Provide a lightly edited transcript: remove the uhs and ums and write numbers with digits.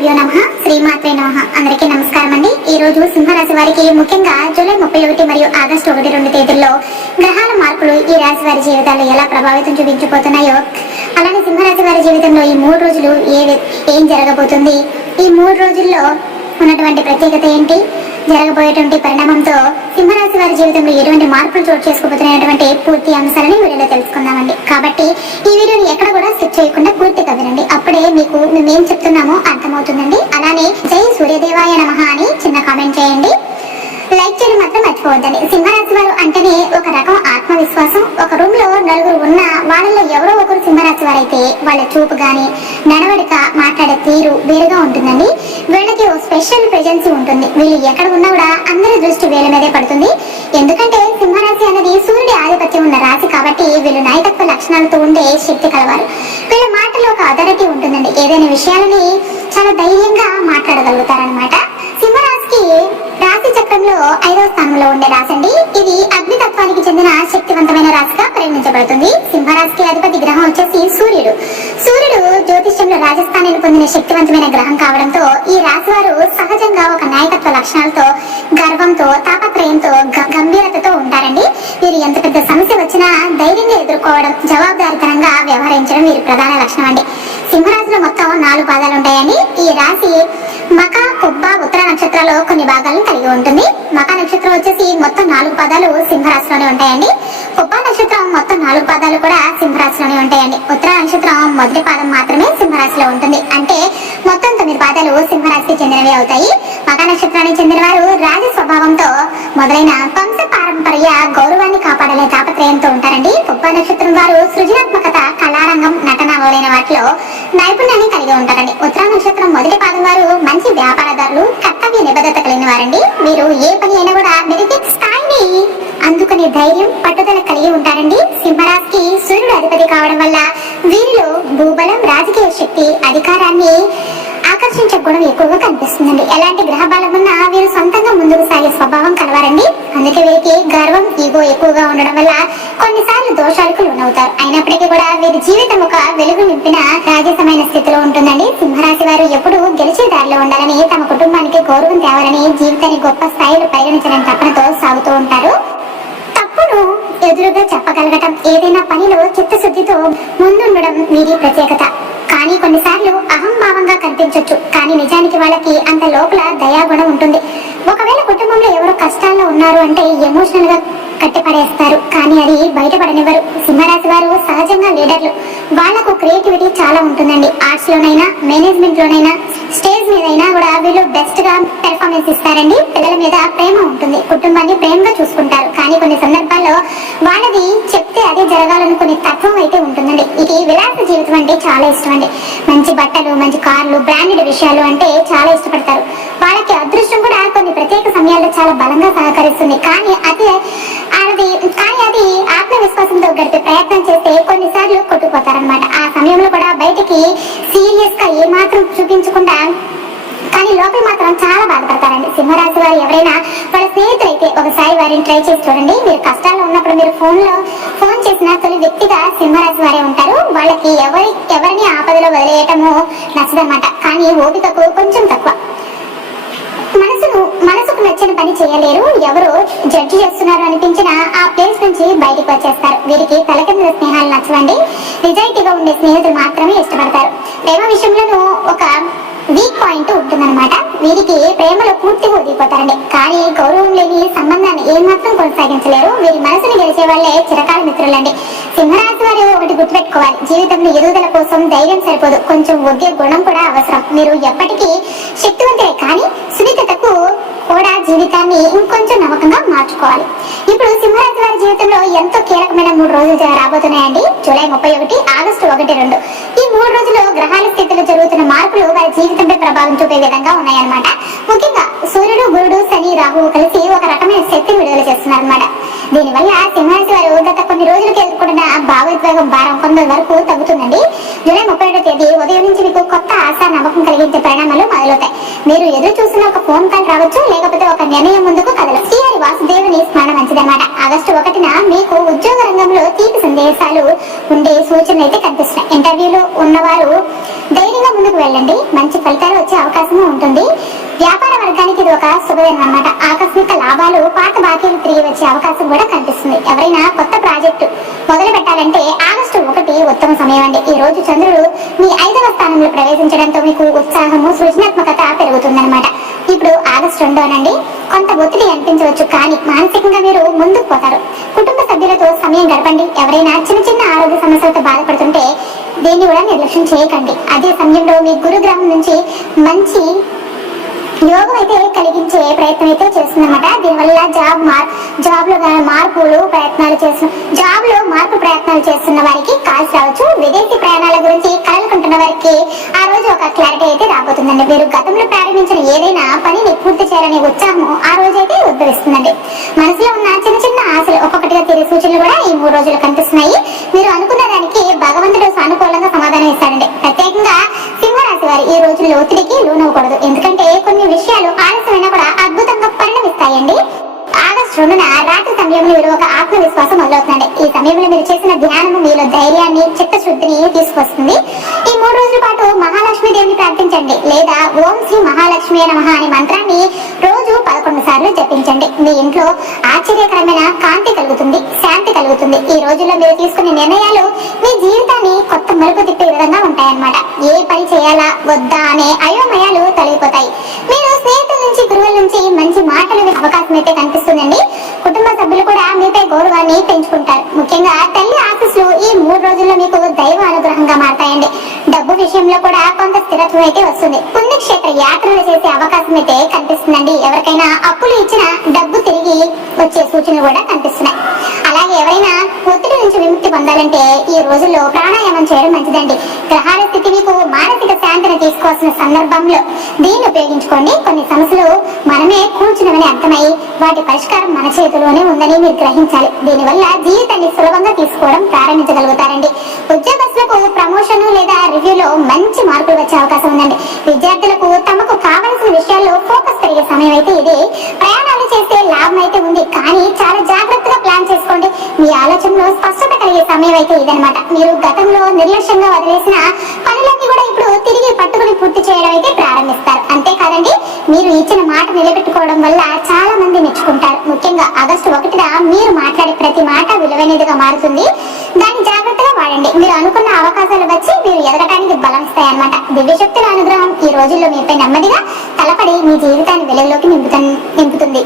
గురుభ్యో నమః శ్రీమాత్రే నమః. అందరికీ నమస్కారం అండి. ఈ రోజు సింహరాశి వారికి ముఖ్యంగా జూలై 31 మరియు ఆగస్టు 1-2 తేదీల్లో గ్రహాల మార్పులు ఈ రాశి వారి జీవితాల్లో ఎలా ప్రభావితం చూపించబోతున్నాయో, అలానే సింహరాశి వారి జీవితంలో ఈ 3 రోజులు ఏం జరగబోతుంది, ఈ 3 రోజుల్లో ఉన్నటువంటి ప్రత్యేకత ఏంటి, జరగబోయేటువంటి పరిణామంతో సింహరాశి వారి జీవితంలో ఎటువంటి మార్పులు చోటు చేసుకోబోతున్నటువంటి పూర్తి అంశాలని వీడియోలో తెలుసుకుందామండి. కాబట్టి ఈ వీడియోని ఎక్కడ కూడా స్కిప్ చేయకుండా పూర్తిగా వినండి. అప్పుడే మీకు మేమేం చెప్తున్నామో అర్థమవుతుందండి. అలానే జై సూర్యదేవాయ నమః అని చిన్న కామెంట్ చేయండి. లైక్ చేయడం మాత్రం మర్చిపోవద్దండి. సింహరాశి వారు అంటేనే ఒక రకం ఆత్మవిశ్వాసం. ఒక రూమ్ లో నలుగురు ఉన్న వాళ్ళలో ఎవరో ఒకరు సింహరాశి వారైతే వాళ్ళ చూపు గాని, నడవడిక, మాట్లాడే తీరు వేరుగా ఉంటుందండి. వీళ్ళకి ఓ స్పెషల్ ప్రెజెన్సీ ఉంటుంది. వీళ్ళు ఎక్కడ ఉన్నా కూడా అందరి దృష్టి వీళ్ళ మీదే పడుతుంది. ఎందుకంటే సింహరాశి అనేది సూర్యుడి ఆధిపత్యం ఉన్న రాశి కాబట్టి వీళ్ళు నాయకత్వ లక్షణాలతో ఉండే శక్తి కలవారు. వీళ్ళ మాటలో ఒక అథారిటీ ఉంటుందండి. ఏదైనా విషయాలని చాలా ధైర్యంగా మాట్లాడగలుగుతారనమాట. సింహరాశికి రాశి చక్రంలో 5వ స్థానంలో ఉండే రాశి అండి. ఇది అగ్నితత్వానికి చెందిన శక్తివంతమైన రాశిగా పరిగణించబడుతుంది. సింహరాశికి అధిపతి గ్రహం వచ్చేసి సూర్యుడు. సూర్యుడు జ్యోతిష్యంలో రాజస్థానాన్ని పొందిన శక్తివంతమైన గ్రహం కావడంతో ఈ రాశి వారు సహజంగా ఒక నాయకత్వ లక్షణాలతో, గర్వంతో, తాపత్రయంతో, గంభీరతతో ఉంటారండి. వీరు ఎంత పెద్ద సమస్య వచ్చినా ధైర్యంగా ఎదుర్కోవడం, జవాబుదారితనంగా వ్యవహరించడం వీరి ప్రధాన లక్షణం అండి. సింహరాశిలో మొత్తం 4 పాదాలు ఉంటాయండి. ఈ రాశి మక, కుబ్బ, ఉత్తర నక్షత్రాలు కొన్ని భాగాలను కలిగి ఉంటుంది. మక నక్షత్రం వచ్చేసి మొత్తం 4 పాదాలు సింహరాశిలోనే ఉంటాయండి. కుబ్బ నక్షత్రం మొత్తం 4 పాదాలు కూడా సింహరాశిలోనే ఉంటాయండి. ఉత్తర నక్షత్రం మొదటి పాదం మాత్రమే సింహరాశిలో ఉంటుంది. అంటే మొత్తం 9 పాదాలు సింహరాశికి చెందినవి అవుతాయి. మక నక్షత్రానికి చెందిన వారు రాజ స్వభావంతో మొదలైన వంశ పారంపర్య గౌరవాన్ని కాపాడాలనే తాపత్రయంతో ఉంటారండి. కుబ్బ నక్షత్రం వారు సృజనాత్మకత, కళారంగం, నటన మొదలైన వాటిలో నైపుణ్యాన్ని కలిగి ఉంటారండి. ఉత్తర నక్షత్రం మొదటి పాదం వారు మంచి వ్యాపారదారులు, కర్తవ్య నిబద్ధత కలిగిన వారండి. వీరు ఏ పని అయినా కూడా మెరుగు స్థాయిని అందుకునే ధైర్యం, పట్టుదల కలిగి ఉంటారండి. సింహరాశికి సూర్యుడు అధిపతి కావడం వల్ల వీరిలో భూబలం, రాజకీయ శక్తి, అధికారాన్ని ఆకర్షించే గుణం ఎక్కువగా కనిపిస్తుందండి. ఎలాంటి గ్రహ బలం ఉన్నా వీరు సొంతంగా ముందుకు సాగే స్వభావం కలవారండి. అందుకే వీరికి గర్వం, ఈగో ఎక్కువగా ఉండడం వల్ల కొన్నిసార్లు దోషాలకు లోనవుతారు. అయినప్పటికీ కూడా వీరి జీవితం ఒక వెలుగు నింపిన రాజసమైన స్థితిలో ఉంటుందండి. సింహరాశి వారు ఎప్పుడు గెలిచే దారిలో ఉండాలని, తమ కుటుంబానికి గౌరవం తేవాలని, జీవితాన్ని గొప్ప స్థాయిలో పరిగణించాలని తపనతో సాగుతూ ఉంటారు. తప్పును ఎదురుగా చెప్పగలగటం, ఏదైనా పనిలో చిత్తశుద్ధితో ముందుండడం వీరి ప్రత్యేకత. కానీ కొన్నిసార్లు అహంభావంగా కనిపించవచ్చు. కానీ నిజానికి వాళ్ళకి అంత లోపల దయాగుణం ఉంటుంది. ఒకవేళ కుటుంబంలో ఎవరో కష్టాల్లో ఉన్నారు అంటే ఎమోషనల్ గా కట్టిపడేస్తారు, కానీ అది బయటపడనివ్వరు. సింహరాశి వారు సహజంగా లీడర్లు. వాళ్లకు క్రియేటివిటీ చాలా ఉంటుందండి. ఆర్ట్స్ లోనైనా, మేనేజ్మెంట్ లోనైనా, స్టేజ్ మీదైనా కూడా వీళ్ళు బెస్ట్ గా పెర్ఫార్మెన్స్ ఇస్తారండి. పిల్లల మీద ప్రేమ ఉంటుంది, కుటుంబాన్ని ప్రేమగా చూసుకుంటారు. కానీ కొన్ని సందర్భాల్లో వాళ్ళది చెప్తే అదే జరగాలనుకునే తత్వం అయితే ఉంటుందండి. ఇది విలాస జీవితం అంటే చాలా ఇష్టం అండి. మంచి బట్టలు, మంచి కార్లు, బ్రాండెడ్ విషయాలు అంటే చాలా ఇష్టపడతారు. వాళ్ళకి అదృష్టం కూడా కొన్ని ప్రత్యేక సమయాల్లో చాలా బలంగా సహకరిస్తుంది. కానీ అది ఆత్మవిశ్వాసంతో గడిపే ప్రయత్నం చేస్తే కొన్నిసార్లు కొట్టుకుపోతారనమాట. ఆ సమయంలో కూడా బయటికి సీరియస్ గా ఏమాత్రం చూపించకుండా కానీ లోపల మాత్రం చాలా బాధపడతారండి. సింహరాశి వారు ఎవరైనా వాళ్ళ స్నేహితులైతే ఒకసారి వారిని ట్రై చేసి చూడండి. మీరు కష్టాల్లో ఉన్నప్పుడు మీరు ఫోన్ చేసిన తొలి వ్యక్తిగా సింహరాశి వారే ఉంటారు. వాళ్ళకి ఎవరిని ఆపదలో వదిలేయటము నచ్చదన్నమాట. కానీ ఓపికకు కొంచెం తక్కువ. మనసుకు నచ్చిన పని చేయలేరు. ఎవరు జడ్జి చేస్తున్నారు అనిపించిన ఆ ప్లేస్ నుంచి బయటకు వచ్చేస్తారు. వీరికి తలకిందుల స్నేహాలు నచ్చవండి. నిజాయితీగా ఉండే స్నేహితులు మాత్రమే ఇష్టపడతారు. ప్రేమ విషయంలోనూ ఒక వీక్ పాయింట్ ఉంటుందన్నమాట. వీరికి ప్రేమలో పూర్తిగా ఒదిగిపోతారండి. కానీ గౌరవం లేని సంబంధాన్ని ఏమాత్రం కొనసాగించలేరు. వీరి మనసుని గెలిచే వాళ్ళే చిరకాల మిత్రులండి. సింహరాశి వారు ఒకటి గుర్తుపెట్టుకోవాలి, జీవితంలో ఎదుగుదల కోసం ధైర్యం సరిపోదు, కొంచెం ఒగ్గే గుణం కూడా అవసరం. మీరు ఎప్పటికీ శక్తివంతులే, కానీ సున్నితకు కూడా జీవితాన్ని ఇంకొంచెం నమ్మకంగా మార్చుకోవాలి. ఇప్పుడు సింహరాశి వారి జీవితంలో ఎంతో కీలకమైన 3 రోజులు రాబోతున్నాయండి. జూలై 31, ఆగస్టు 1-2 ఈ 3 రోజుల్లో గ్రహాల స్థితిలో జరుగుతున్న మార్పులు వారి జీవితంపై ప్రభావం చూపే విధంగా ఉన్నాయన్నమాట. ముఖ్యంగా సూర్యుడు, గురుడు, శని, రాహువు కలిసి ఒక రకమైన శక్తిని విడుదల చేస్తున్నారు అనమాట. దీనివల్ల సింహరాశి వారు గత కొన్ని రోజులకు ఎదుర్కొంటున్న భావోద్వేగం భారం కొంత వరకు తగ్గుతుందండి. జూలై 31వ తేదీ ఉదయం నుంచి మీకు కొత్త ఆశ నమ్మకం కలిగించే పరిణామాలు మొదలవుతాయి. మీరు ఎదురు చూసిన ఒక ఫోన్ కాల్ రావచ్చు, లేకపోతే ఒక నిర్ణయం ముందుకు కదలదు. శ్రీహరి వాసుదేవుని స్మరణ మంచిదన్నమాట. ఆగస్టు 1న మీకు ఉద్యోగ రంగంలో తీపి సందేశాలు ఉండే సూచనలు అయితే కనిపిస్తున్నాయి. ఇంటర్వ్యూలు ఉన్నవారు ధైర్యంగా ముందుకు వెళ్ళండి, మంచి ఫలితాలు వచ్చే అవకాశం ఉంటుంది. వ్యాపార వర్గానికి ఇది ఒక శుభదినం అన్నమాట. ఆకస్మిక లాభాలు, పాత బాకీలు తిరిగి వచ్చే అవకాశం కూడా కనిపిస్తుంది. ఎవరైనా కొత్త ప్రాజెక్టు మొదలు పెట్టాలంటే ఆగస్టు 1 ఉత్తమ సమయం అండి. ఈ రోజు చంద్రుడు మీ 5వ స్థానంలో ప్రవేశించడంతో మీకు ఉత్సాహము, సృజనాత్మకత పెరుగుతుందన్నమాట. ఇప్పుడు ఆగస్టు 2 కొంత ఒత్తిడి అనిపించవచ్చు, కానీ మానసికంగా మీరు ముందుకు పోతారు. కుటుంబ సభ్యులతో సమయం గడపండి. ఎవరైనా చిన్న చిన్న ఆరోగ్య సమస్యలతో బాధపడుతుంటే దీన్ని కూడా నిర్లక్ష్యం చేయకండి. అదే సమయంలో మీ గురుగ్రహం నుంచి మంచి యోగం అయితే కలిగించే ప్రయత్నం అయితే చేస్తుందన్నమాట. దీనివల్ల జాబ్ లో మార్పు ప్రయత్నాలు చేస్తున్న వారికి కాల్స్ రావచ్చు. విదేశీ ప్రయాణాల గురించి కలలుకుంటున్న వారికి ఆ రోజు ఒక క్లారిటీ అయితే రాబోతుందండి. మీరు గతంలో ప్రారంభించిన ఏదైనా పనిని పూర్తి చేయాలనే ఉత్సాహం ఆ రోజు అయితే ఉద్భవిస్తుందండి. మనసులో ఉన్న చిన్న చిన్న ఆశలు ఒక్కొక్కటిగా తీరే సూచనలు కూడా ఈ 3 రోజులు కనిపిస్తున్నాయి. మీరు అనుకున్న దానికి భగవంతుడు సానుకూలంగా సమాధానం ఇస్తాడండి. ప్రత్యేకంగా సింహరాశి వారి ఈ రోజుల్లో ఒత్తిడికి లోనవ్వకూడదు, ఎందుకంటే కొన్ని విషయాలు ఆలస్యమైనా కూడా అద్భుతంగా పరిణమిస్తాయండి. ఆగస్టు 2న రాత్రి సమయంలో మీరు ఒక ఆత్మవిశ్వాసం మొదలవుతుందండి. ఈ సమయంలో మీరు చేసిన ధ్యానము మీలో ధైర్యాన్ని, చిత్తశుద్ధిని తీసుకొస్తుంది. ఈ 3 రోజుల పాటు మహాలక్ష్మి దేవిని ప్రార్థించండి, లేదా ఓం శ్రీ మహాలక్ష్మి నమః అనే మంత్రాన్ని రోజు 11 సార్లు జపించండి. మీ ఇంట్లో ఆశ్చర్యకరమైన కాంతి కలుగుతుంది, శాంతి కలుగుతుంది. ఈ రోజుల్లో మీరు తీసుకునే నిర్ణయాలు మీ జీవితాన్ని కొత్త మలుపు తిప్పే విధంగా ఉంటాయన్నమాట. ఏ పని చేయాలా వద్దా అనే అయోమయాలు తొలగిపోతాయి. మీరు స్నేహితుల నుంచి, గురువుల నుంచి మంచి మాటలు వినే అవకాశం అయితే కనిపిస్తుందండి. కుటుంబ సభ్యులు కూడా మీపై గౌరవాన్ని పెంచుకుంటారు. ముఖ్యంగా తల్లి ఆశీస్సులు ఈ 3 రోజుల్లో మీకు దైవ అనుగ్రహంగా మారతాయండి. డబ్బు విషయంలో కూడా కొంత స్థిరత్వం అయితే వస్తుంది. పుణ్యక్షేత్ర యాత్రలు చేసే అవకాశం అయితే కనిపిస్తుందండి. ఎవరికైనా అప్పులు ఇచ్చిన డబ్బు తిరిగి వచ్చే సూచనలు కూడా కనిపిస్తున్నాయి. అలాగే ఎవరైనా ఒత్తిడి నుంచి విముక్తి పొందాలంటే ఈ రోజుల్లో ప్రాణాయామం చేయడం మంచిదండి. గ్రహాల స్థితి మీకు మానసిక శాంతిని తీసుకోవాల్సిన సందర్భంలో దీన్ని ఉపయోగించుకోండి. కొన్ని సమస్యలు మనమే కూర్చున్నవని అర్థమై వాటి పరిష్కారం మన చేతిలోనే ఉందని మీరు గ్రహించాలి. దీనివల్ల జీవితాన్ని సులభంగా తీసుకోవడం ప్రారంభించగలుగుతారండి. ఉద్యోగస్తులకు ప్రమోషన్ లేదా రివ్యూలో మంచి మార్పులు వచ్చే అవకాశం ఉందండి. విద్యార్థులకు తమకు కావలసిన విషయాల్లో ఫోకస్ పెరిగే సమయం అయితే ఇది. ప్రయాణాలు చేస్తే లాభం అయితే ఉంది, కానీ చాలా జాగ్రత్తగా ప్లాన్ చేసుకోండి. మీ ఆలోచనలో స్పష్టత కలిగే సమయం అయితే ఇదనమాట. మీరు గతంలో నిర్లక్ష్యంగా వదిలేసిన పనులన్నీ కూడా ఇప్పుడు తిరిగి పట్టుకుని పూర్తి చేయడం అయితే ప్రారంభిస్తారు. అంతేకాదండి, మీరు ఇచ్చిన మాట నిలబెట్టుకోవడం వల్ల చాలా మంది మెచ్చుకుంటారు. ముఖ్యంగా ఆగస్టు 1న మీరు మాట్లాడే ప్రతి మాట విలువైనదిగా మారుతుంది. దాన్ని జాగ్రత్తగా వాడండి. మీరు అనుకున్న అవకాశాలు వచ్చి మీరు ఎదగటానికి బలం ఇస్తాయన్నమాట. దివ్యశక్తుల అనుగ్రహం ఈ రోజుల్లో మీపై నెమ్మదిగా తలపడి మీ జీవితాన్ని వెలుగులోకి నింపుతుంది.